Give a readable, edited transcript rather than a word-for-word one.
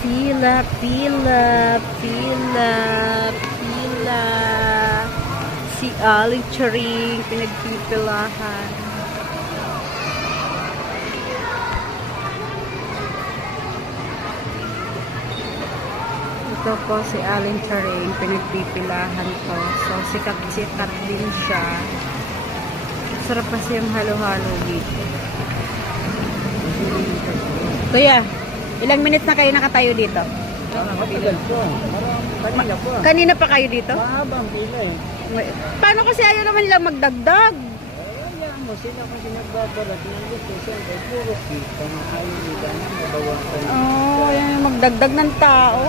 pila, pila, pila, pila. Si Aling Charing, pinagpipilahan. Ito po si Aling Charing, pinagpipilahan to. So, sikat-sikat din siya. Sarap kasi yung halo-halo dito. Kuya, ilang minutes na kayo nakatayo dito? Matagal po. Kanina po. Kanina pa kayo dito? Mahabang pila eh. Paano kasi ayaw naman nilang magdagdag? Ayan mo, sila kasi nagbabalat ng gusto. Siyempre, puro kita na ayaw nila na mabawasan. Oh, yan yung magdagdag ng tao.